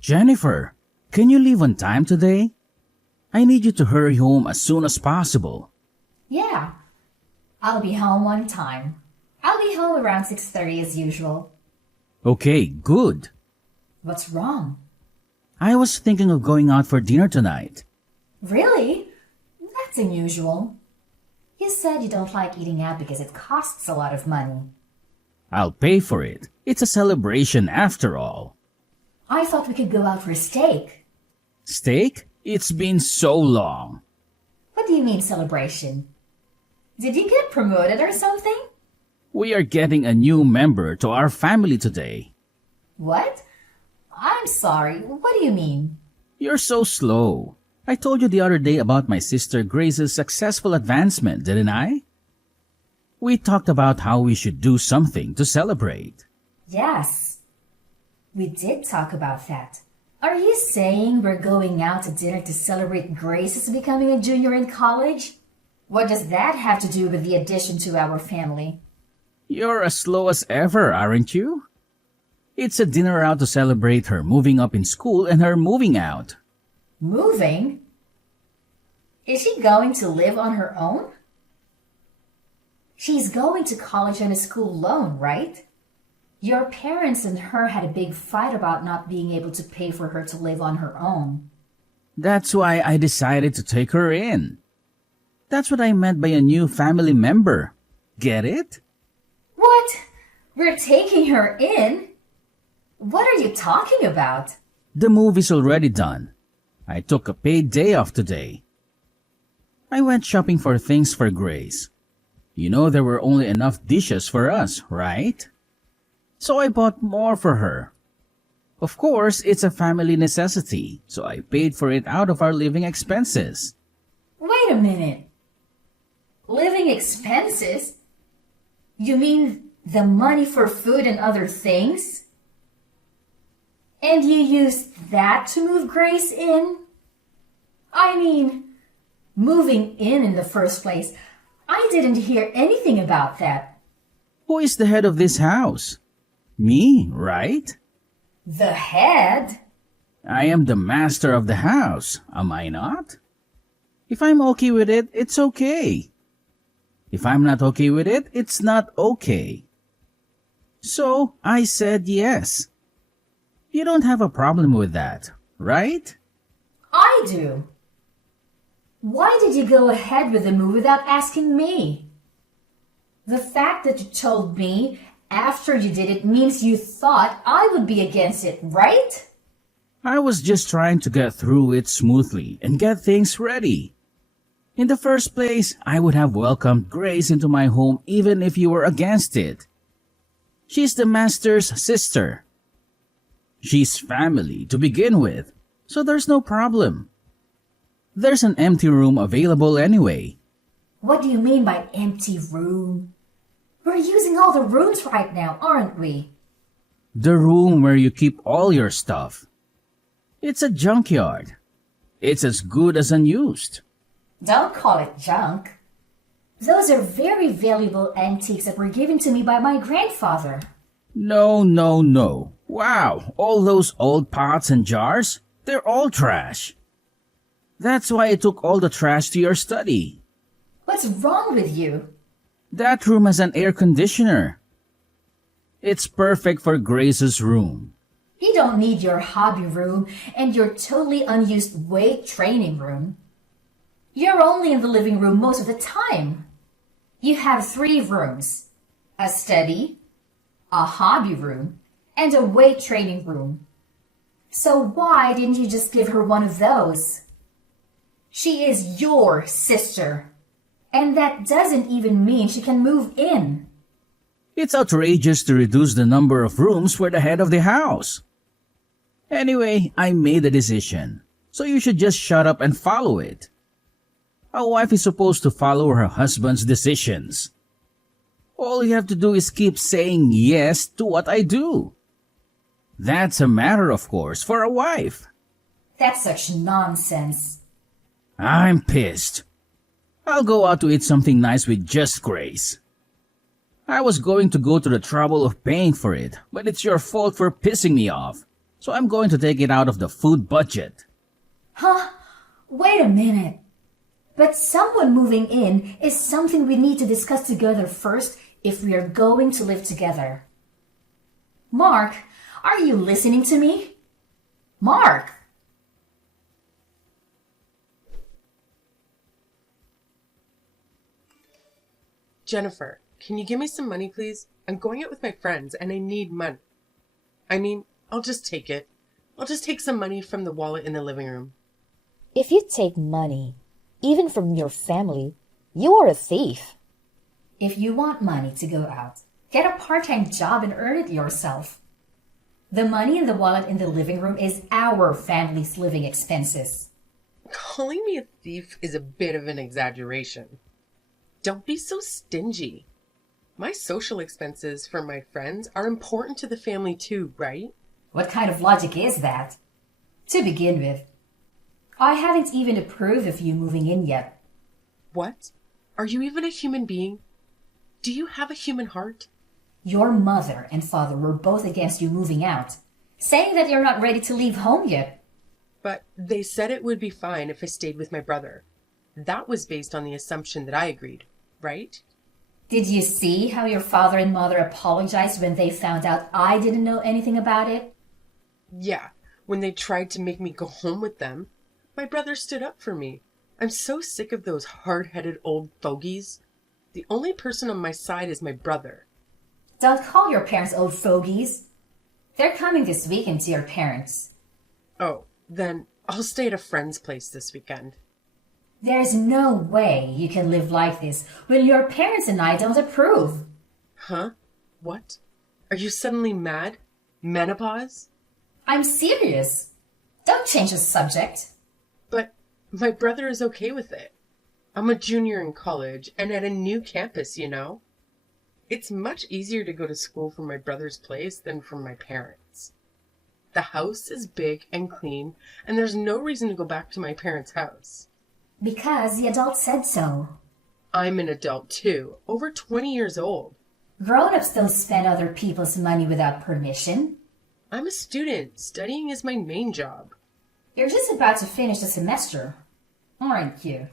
Jennifer, can you leave on time today? I need you to hurry home as soon as possible. Yeah, I'll be home on time. I'll be home around 6:30 as usual. Okay, good. What's wrong? I was thinking of going out for dinner tonight. Really? That's unusual. You said you don't like eating out because it costs a lot of money. I'll pay for it. It's a celebration after all. I thought we could go out for a steak. Steak? It's been so long. What do you mean celebration? Did you get promoted or something? We are getting a new member to our family today. What? I'm sorry, what do you mean? You're so slow. I told you the other day about my sister Grace's successful advancement, didn't I? We talked about how we should do something to celebrate. Yes, we did talk about that. Are you saying we're going out to dinner to celebrate Grace's becoming a junior in college? What does that have to do with the addition to our family? You're as slow as ever, aren't you? It's a dinner out to celebrate her moving up in school and her moving out. Moving? Is she going to live on her own? She's going to college on a school loan, right? Your parents and her had a big fight about not being able to pay for her to live on her own. That's why I decided to take her in. That's what I meant by a new family member. Get it? What? We're taking her in? What are you talking about? The move is already done. I took a paid day off today. I went shopping for things for Grace. You know there were only enough dishes for us, right? So I bought more for her. Of course, it's a family necessity, so I paid for it out of our living expenses. Wait a minute. Living expenses? You mean the money for food and other things? And you used that to move Grace in? I mean, moving in the first place. I didn't hear anything about that. Who is the head of this house? Me, right? The head? I am the master of the house, am I not? If I'm okay with it, it's okay. If I'm not okay with it, it's not okay. So I said yes. You don't have a problem with that, right? I do. Why did you go ahead with the move without asking me? The fact that you told me after you did it means you thought I would be against it, right? I was just trying to get through it smoothly and get things ready. In the first place, I would have welcomed Grace into my home even if you were against it. She's the master's sister. She's family to begin with, so there's no problem. There's an empty room available anyway. What do you mean by empty room? We're using all the rooms right now, aren't we? The room where you keep all your stuff. It's a junkyard. It's as good as unused. Don't call it junk. Those are very valuable antiques that were given to me by my grandfather. No, no, no. Wow, all those old pots and jars, they're all trash. That's why I took all the trash to your study. What's wrong with you? That room has an air conditioner. It's perfect for Grace's room. You don't need your hobby room and your totally unused weight training room. You're only in the living room most of the time. You have 3 rooms: a study, a hobby room, and a weight training room. So why didn't you just give her one of those? She is your sister. And that doesn't even mean she can move in. It's outrageous to reduce the number of rooms for the head of the house. Anyway, I made a decision, so you should just shut up and follow it. A wife is supposed to follow her husband's decisions. All you have to do is keep saying yes to what I do. That's a matter, of course, for a wife. That's such nonsense. I'm pissed. I'll go out to eat something nice with just Grace. I was going to go to the trouble of paying for it, but it's your fault for pissing me off. so I'm going to take it out of the food budget. Huh? Wait a minute. But someone moving in is something we need to discuss together first if we are going to live together. Mark, are you listening to me? Mark! Jennifer, can you give me some money, please? I'm going out with my friends and I need money. I mean, I'll just take it. I'll just take some money from the wallet in the living room. If you take money, even from your family, you are a thief. If you want money to go out, get a part-time job and earn it yourself. The money in the wallet in the living room is our family's living expenses. Calling me a thief is a bit of an exaggeration. Don't be so stingy. My social expenses for my friends are important to the family too, right? What kind of logic is that? To begin with, I haven't even approved of you moving in yet. What? Are you even a human being? Do you have a human heart? Your mother and father were both against you moving out, saying that you're not ready to leave home yet. But they said it would be fine if I stayed with my brother. That was based on the assumption that I agreed, right? Did you see how your father and mother apologized when they found out I didn't know anything about it? Yeah, when they tried to make me go home with them, my brother stood up for me. I'm so sick of those hard-headed old fogies. The only person on my side is my brother. Don't call your parents old fogies. They're coming this weekend to your parents. Oh, then I'll stay at a friend's place this weekend. There's no way you can live like this when your parents and I don't approve. Huh? What? Are you suddenly mad? Menopause? I'm serious. Don't change the subject. But my brother is okay with it. I'm a junior in college and at a new campus, you know? It's much easier to go to school from my brother's place than from my parents'. The house is big and clean, and there's no reason to go back to my parents' house. Because the adult said so. I'm an adult too, over 20 years old. Grown-ups don't spend other people's money without permission. I'm a student. Studying is my main job. You're just about to finish the semester, aren't you?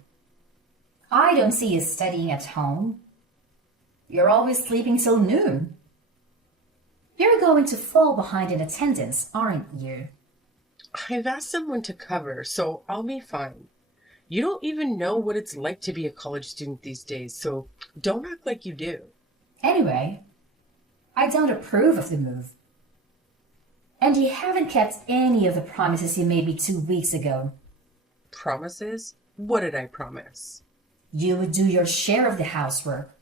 I don't see you studying at home. You're always sleeping till noon. You're going to fall behind in attendance, aren't you? I've asked someone to cover, so I'll be fine. You don't even know what it's like to be a college student these days, so don't act like you do. Anyway, I don't approve of the move. And you haven't kept any of the promises you made me 2 weeks ago. Promises? What did I promise? You would do your share of the housework.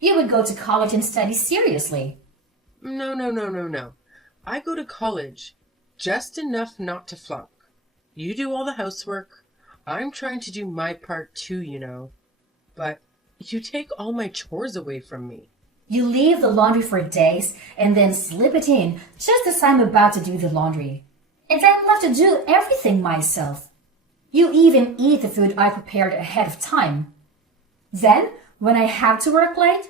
You would go to college and study seriously. No. I go to college. Just enough not to flunk. You do all the housework. I'm trying to do my part too, you know. But you take all my chores away from me. You leave the laundry for days and then slip it in just as I'm about to do the laundry. And then I'm left to do everything myself. You even eat the food I prepared ahead of time. Then, when I have to work late,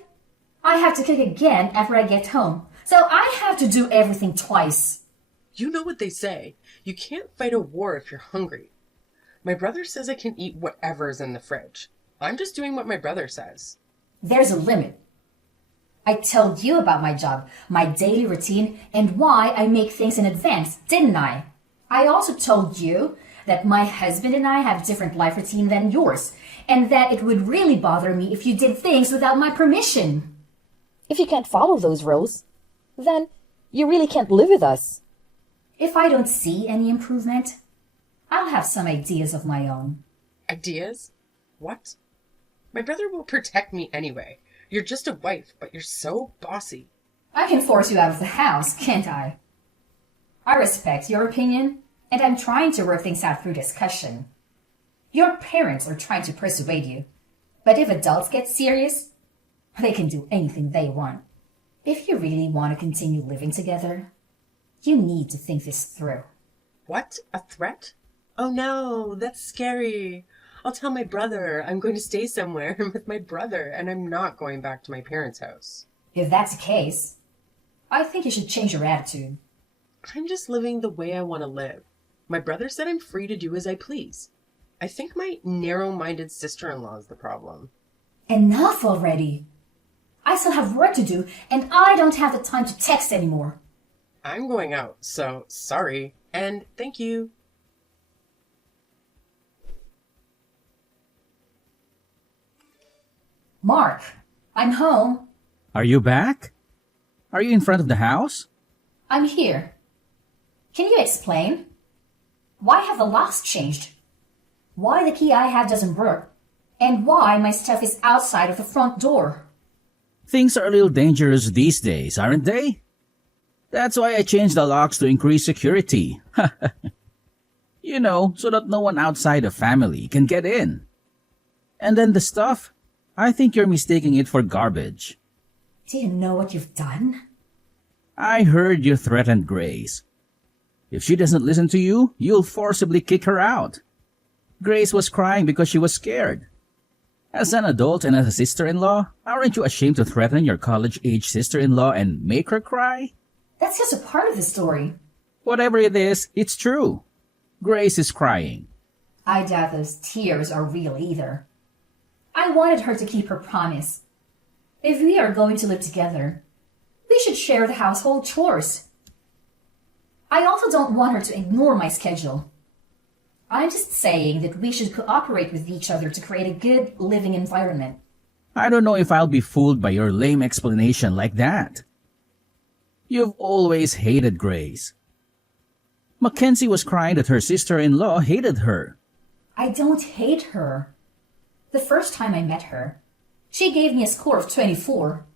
I have to cook again after I get home. So I have to do everything twice. You know what they say. You can't fight a war if you're hungry. My brother says I can eat whatever is in the fridge. I'm just doing what my brother says. There's a limit. I told you about my job, my daily routine, and why I make things in advance, didn't I? I also told you that my husband and I have a different life routine than yours, and that it would really bother me if you did things without my permission. If you can't follow those rules, then you really can't live with us. If I don't see any improvement, I'll have some ideas of my own. Ideas? What? My brother will protect me anyway. You're just a wife, but you're so bossy. I can force you out of the house, can't I? I respect your opinion, and I'm trying to work things out through discussion. Your parents are trying to persuade you, but if adults get serious, they can do anything they want. If you really want to continue living together, you need to think this through. What? A threat? Oh no, that's scary. I'll tell my brother I'm going to stay somewhere with my brother and I'm not going back to my parents' house. If that's the case, I think you should change your attitude. I'm just living the way I want to live. My brother said I'm free to do as I please. I think my narrow-minded sister-in-law is the problem. Enough already. I still have work to do, and I don't have the time to text anymore. I'm going out, so sorry, and thank you. Mark, I'm home. Are you back? Are you in front of the house? I'm here. Can you explain? Why have the locks changed? Why the key I have doesn't work? And why my stuff is outside of the front door? Things are a little dangerous these days, aren't they? That's why I changed the locks to increase security. You know, so that no one outside the family can get in. And then the stuff, I think you're mistaking it for garbage. Do you know what you've done? I heard you threatened Grace. If she doesn't listen to you, you'll forcibly kick her out. Grace was crying because she was scared. As an adult and as a sister-in-law, aren't you ashamed to threaten your college-age sister-in-law and make her cry? That's just a part of the story. Whatever it is, it's true. Grace is crying. I doubt those tears are real either. I wanted her to keep her promise. If we are going to live together, we should share the household chores. I also don't want her to ignore my schedule. I'm just saying that we should cooperate with each other to create a good living environment. I don't know if I'll be fooled by your lame explanation like that. You've always hated Grace. Mackenzie was crying that her sister-in-law hated her. I don't hate her. The first time I met her, she gave me a score of 24.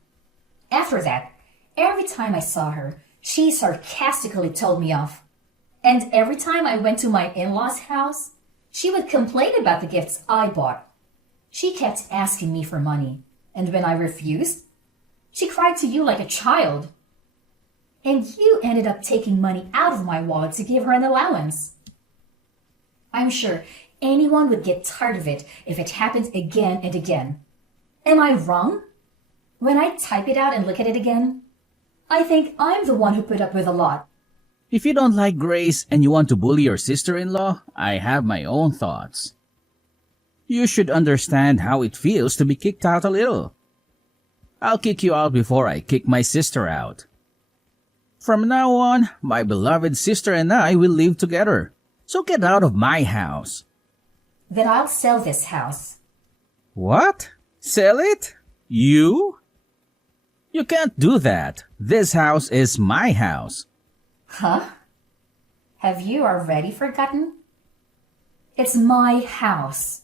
After that, every time I saw her, she sarcastically told me off. And every time I went to my in-laws' house, she would complain about the gifts I bought. She kept asking me for money, and when I refused, she cried to you like a child. And you ended up taking money out of my wallet to give her an allowance. I'm sure anyone would get tired of it if it happened again and again. Am I wrong? When I type it out and look at it again, I think I'm the one who put up with a lot. If you don't like Grace and you want to bully your sister-in-law, I have my own thoughts. You should understand how it feels to be kicked out a little. I'll kick you out before I kick my sister out. From now on, my beloved sister and I will live together. So get out of my house. Then I'll sell this house. What? Sell it? You? You can't do that. This house is my house. Huh? Have you already forgotten? It's my house.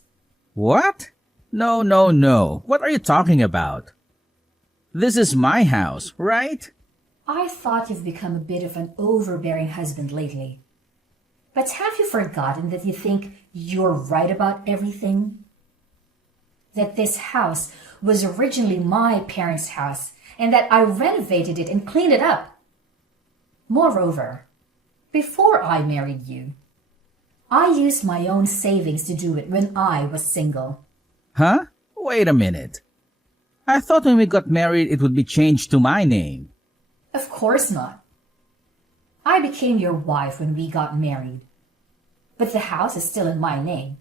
What? No, no, no. What are you talking about? This is my house, right? I thought you've become a bit of an overbearing husband lately. But have you forgotten that you think you're right about everything? That this house was originally my parents' house and that I renovated it and cleaned it up. Moreover, before I married you, I used my own savings to do it when I was single. Huh? Wait a minute. I thought when we got married it would be changed to my name. Of course not. I became your wife when we got married. But the house is still in my name.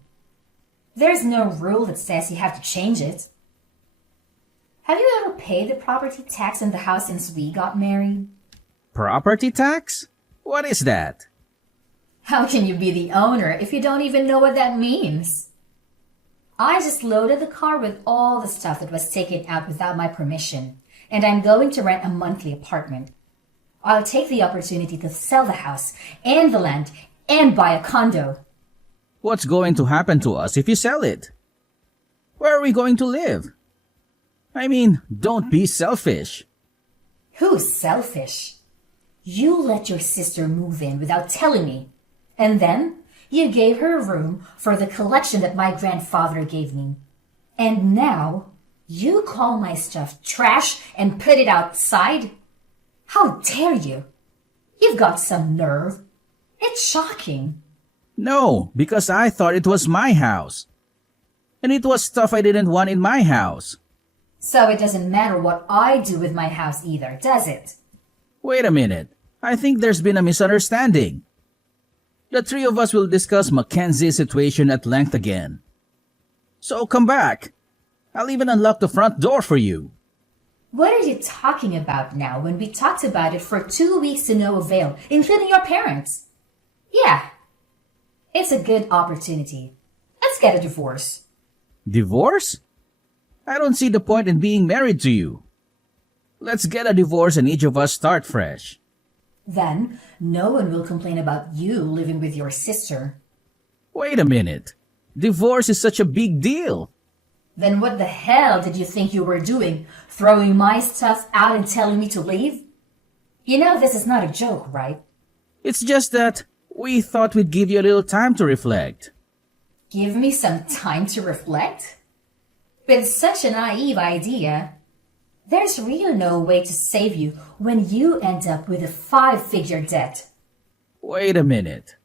There's no rule that says you have to change it. Have you ever paid the property tax on the house since we got married? Property tax? What is that? How can you be the owner if you don't even know what that means? I just loaded the car with all the stuff that was taken out without my permission, and I'm going to rent a monthly apartment. I'll take the opportunity to sell the house and the land and buy a condo. What's going to happen to us if you sell it? Where are we going to live? I mean, don't be selfish. Who's selfish? You let your sister move in without telling me, and then you gave her a room for the collection that my grandfather gave me. And now you call my stuff trash and put it outside? How dare you? You've got some nerve. It's shocking. No, because I thought it was my house. And it was stuff I didn't want in my house. So it doesn't matter what I do with my house either, does it? Wait a minute. I think there's been a misunderstanding. The three of us will discuss Mackenzie's situation at length again. So come back. I'll even unlock the front door for you. What are you talking about now when we talked about it for 2 weeks to no avail, including your parents? Yeah, it's a good opportunity. Let's get a divorce. Divorce? I don't see the point in being married to you. Let's get a divorce and each of us start fresh. Then, no one will complain about you living with your sister. Wait a minute. Divorce is such a big deal. Then what the hell did you think you were doing? Throwing my stuff out and telling me to leave? You know this is not a joke, right? It's just that we thought we'd give you a little time to reflect. Give me some time to reflect? With such a naive idea, there's really no way to save you when you end up with a 5-figure debt. Wait a minute.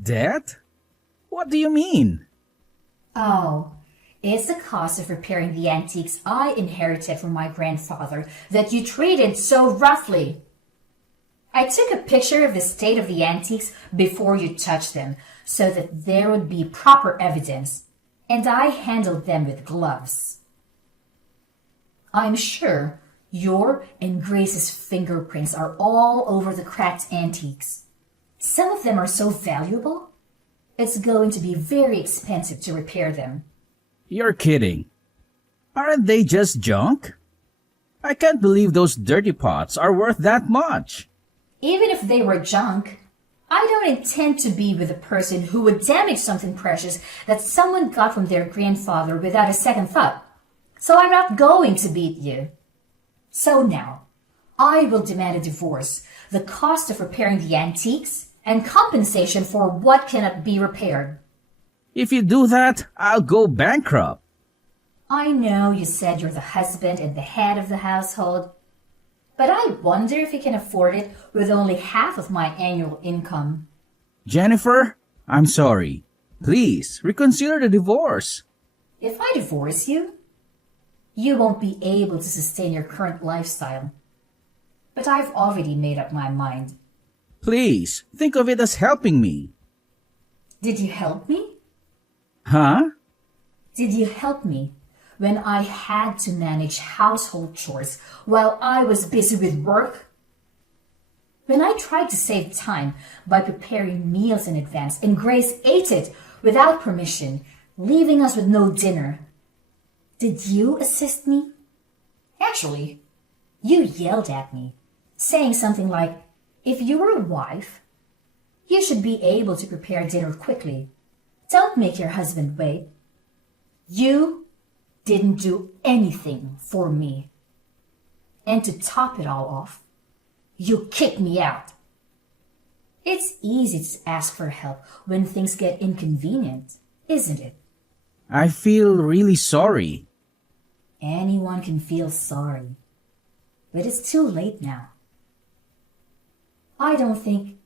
Debt? What do you mean? Oh, it's the cost of repairing the antiques I inherited from my grandfather that you treated so roughly. I took a picture of the state of the antiques before you touched them so that there would be proper evidence, and I handled them with gloves. I'm sure your and Grace's fingerprints are all over the cracked antiques. Some of them are so valuable, it's going to be very expensive to repair them. You're kidding. Aren't they just junk? I can't believe those dirty pots are worth that much. Even if they were junk, I don't intend to be with a person who would damage something precious that someone got from their grandfather without a second thought. So I'm not going to beat you. So now, I will demand a divorce, the cost of repairing the antiques, and compensation for what cannot be repaired. If you do that, I'll go bankrupt. I know you said you're the husband and the head of the household, but I wonder if you can afford it with only half of my annual income. Jennifer, I'm sorry. Please, reconsider the divorce. If I divorce you, you won't be able to sustain your current lifestyle. But I've already made up my mind. Please, think of it as helping me. Did you help me? Huh? Did you help me when I had to manage household chores while I was busy with work? When I tried to save time by preparing meals in advance and Grace ate it without permission, leaving us with no dinner, did you assist me? Actually, you yelled at me, saying something like, if you were a wife, you should be able to prepare dinner quickly. Don't make your husband wait. You didn't do anything for me. And to top it all off, you kicked me out. It's easy to ask for help when things get inconvenient, isn't it? I feel really sorry. Anyone can feel sorry, but it's too late now. I don't think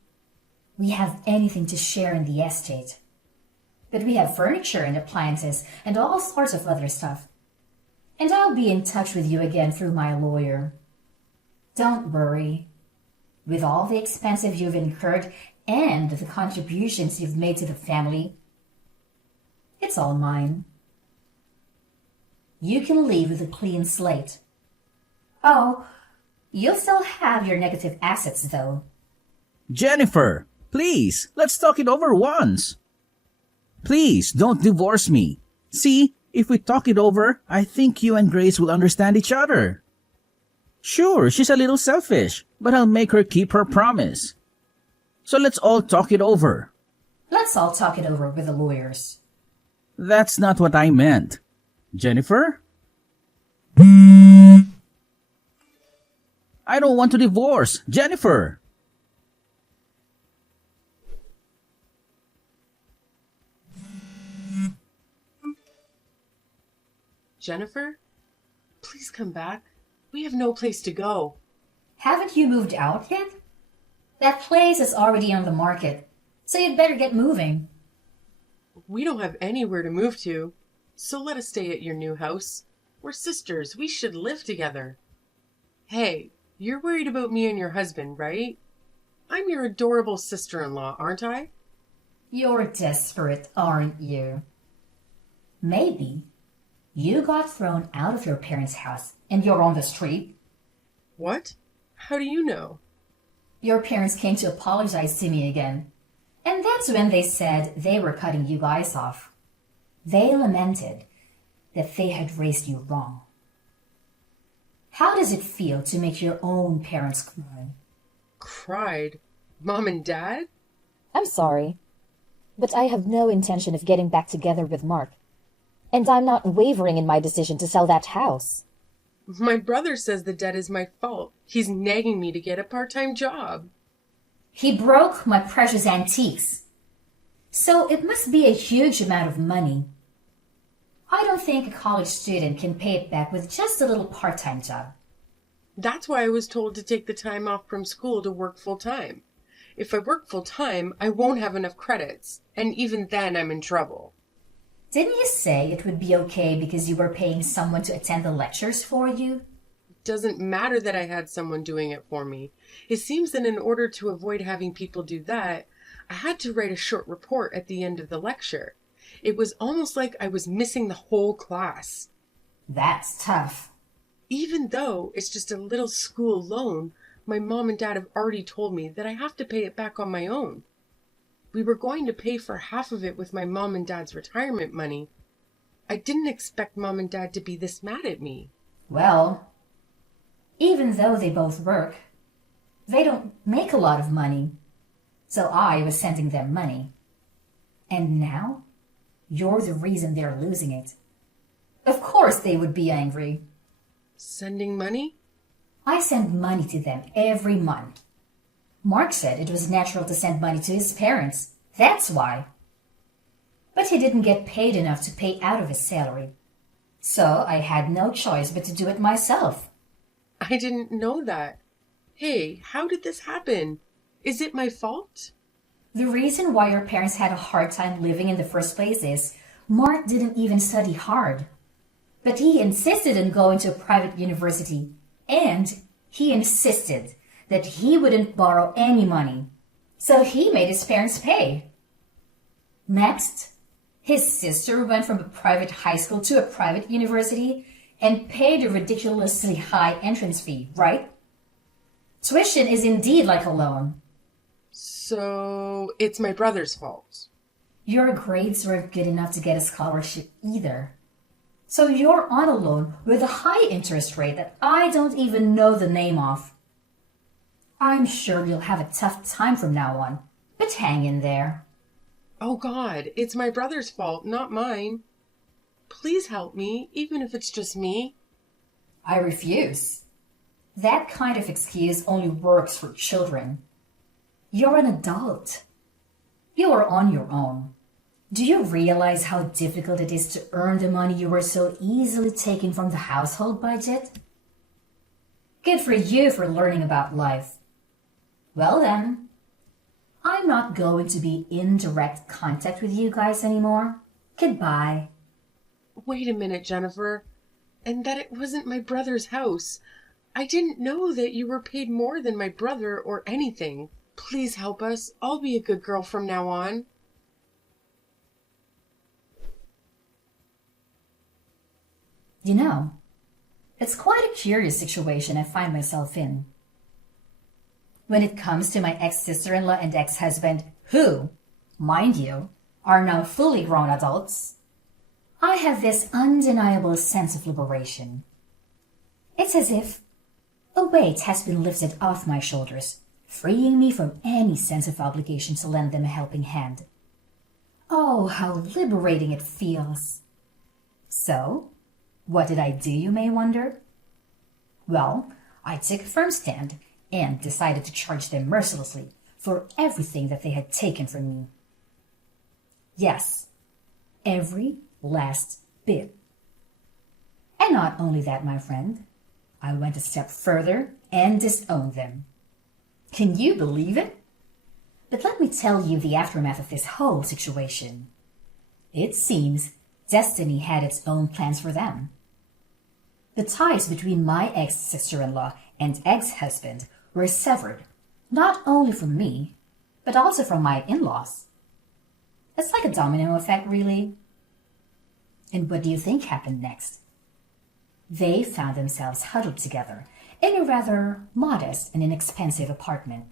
we have anything to share in the estate, but we have furniture and appliances and all sorts of other stuff. And I'll be in touch with you again through my lawyer. Don't worry. With all the expenses you've incurred and the contributions you've made to the family, it's all mine. You can leave with a clean slate. Oh, you'll still have your negative assets, though. Jennifer, please, let's talk it over once. Please, don't divorce me. See, if we talk it over, I think you and Grace will understand each other. Sure, she's a little selfish, but I'll make her keep her promise. So let's all talk it over. Let's all talk it over with the lawyers. That's not what I meant. Jennifer? I don't want to divorce. Jennifer! Jennifer? Please come back. We have no place to go. Haven't you moved out yet? That place is already on the market, so you'd better get moving. We don't have anywhere to move to, so let us stay at your new house. We're sisters. We should live together. Hey, you're worried about me and your husband, right? I'm your adorable sister-in-law, aren't I? You're desperate, aren't you? Maybe you got thrown out of your parents' house and you're on the street. What? How do you know? Your parents came to apologize to me again. And that's when they said they were cutting you guys off. They lamented that they had raised you wrong. How does it feel to make your own parents cry? Cried? Mom and Dad? I'm sorry, but I have no intention of getting back together with Mark. And I'm not wavering in my decision to sell that house. My brother says the debt is my fault. He's nagging me to get a part-time job. He broke my precious antiques. So it must be a huge amount of money. I don't think a college student can pay it back with just a little part-time job. That's why I was told to take the time off from school to work full-time. If I work full-time, I won't have enough credits, and even then I'm in trouble. Didn't you say it would be okay because you were paying someone to attend the lectures for you? It doesn't matter that I had someone doing it for me. It seems that in order to avoid having people do that, I had to write a short report at the end of the lecture. It was almost like I was missing the whole class. That's tough. Even though it's just a little school loan, my mom and dad have already told me that I have to pay it back on my own. We were going to pay for half of it with my mom and dad's retirement money. I didn't expect mom and dad to be this mad at me. Well, even though they both work, they don't make a lot of money. So I was sending them money. And now, you're the reason they're losing it. Of course they would be angry. Sending money? I send money to them every month. Mark said it was natural to send money to his parents. That's why. But he didn't get paid enough to pay out of his salary. So I had no choice but to do it myself. I didn't know that. Hey, how did this happen? Is it my fault? The reason why your parents had a hard time living in the first place is Mark didn't even study hard. But he insisted on going to a private university, and he insisted that he wouldn't borrow any money. So he made his parents pay. Next, his sister went from a private high school to a private university and paid a ridiculously high entrance fee, right? Tuition is indeed like a loan. So it's my brother's fault. Your grades weren't good enough to get a scholarship either. So you're on a loan with a high interest rate that I don't even know the name of. I'm sure you'll have a tough time from now on, but hang in there. Oh God, it's my brother's fault, not mine. Please help me, even if it's just me. I refuse. That kind of excuse only works for children. You're an adult. You are on your own. Do you realize how difficult it is to earn the money you were so easily taking from the household budget? Good for you for learning about life. Well then, I'm not going to be in direct contact with you guys anymore. Goodbye. Wait a minute, Jennifer. And that it wasn't my brother's house. I didn't know that you were paid more than my brother or anything. Please help us. I'll be a good girl from now on. You know, it's quite a curious situation I find myself in. When it comes to my ex-sister-in-law and ex-husband, who, mind you, are now fully grown adults, I have this undeniable sense of liberation. It's as if a weight has been lifted off my shoulders, freeing me from any sense of obligation to lend them a helping hand. Oh, how liberating it feels. So, what did I do, you may wonder? Well, I took a firm stand and decided to charge them mercilessly for everything that they had taken from me. Yes, every last bit. And not only that, my friend, I went a step further and disowned them. Can you believe it? But let me tell you the aftermath of this whole situation. It seems destiny had its own plans for them. The ties between my ex-sister-in-law and ex-husband were severed Not only from me, but also from my in-laws. It's like a domino effect, really. And what do you think happened next? They found themselves huddled together in a rather modest and inexpensive apartment.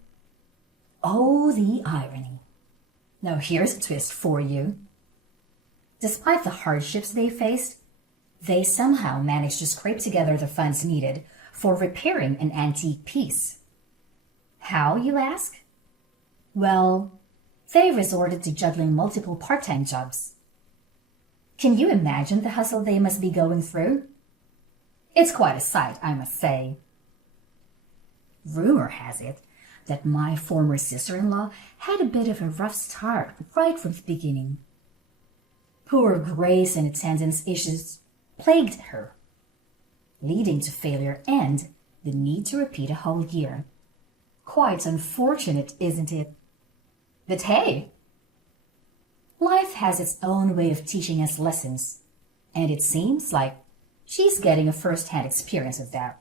Oh, the irony. Now here's a twist for you. Despite the hardships they faced, they somehow managed to scrape together the funds needed for repairing an antique piece. How, you ask? Well, they resorted to juggling multiple part-time jobs. Can you imagine the hustle they must be going through? It's quite a sight, I must say. Rumor has it that my former sister-in-law had a bit of a rough start right from the beginning. Poor grace and attendance issues plagued her, leading to failure and the need to repeat a whole year. Quite unfortunate, isn't it? But hey, life has its own way of teaching us lessons, and it seems like she's getting a first-hand experience of that.